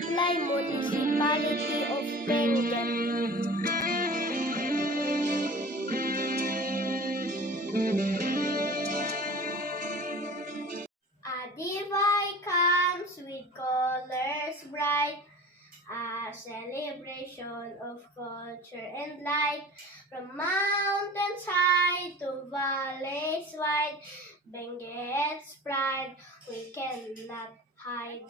Uklay Municipality of Benguet. Adivay comes with colors bright, a celebration of culture and light. From mountains high to valleys wide, Benguet's pride we cannot hide.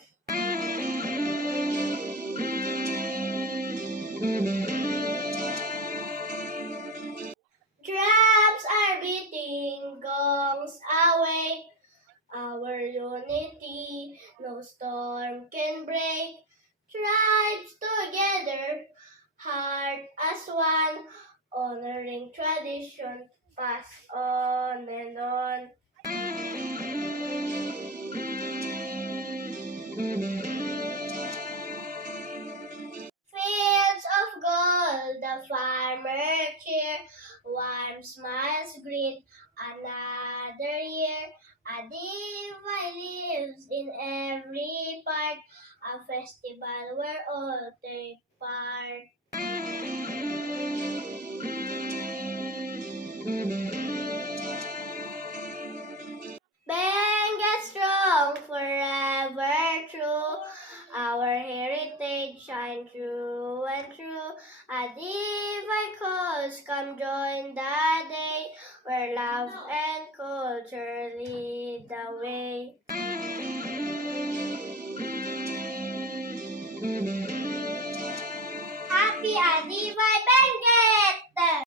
Drums are beating, gongs awake. Our unity no storm can break. Tribes together, heart as one, honoring tradition, pass on and on. Fields of gold, the farmer cheer, warm smiles greet another year. Adivay lives in every part, a festival where all take part. Benguet strong, forever true, our heritage shine through and through. Adivay calls, come join the day, where love and culture lead the way. Happy Adivay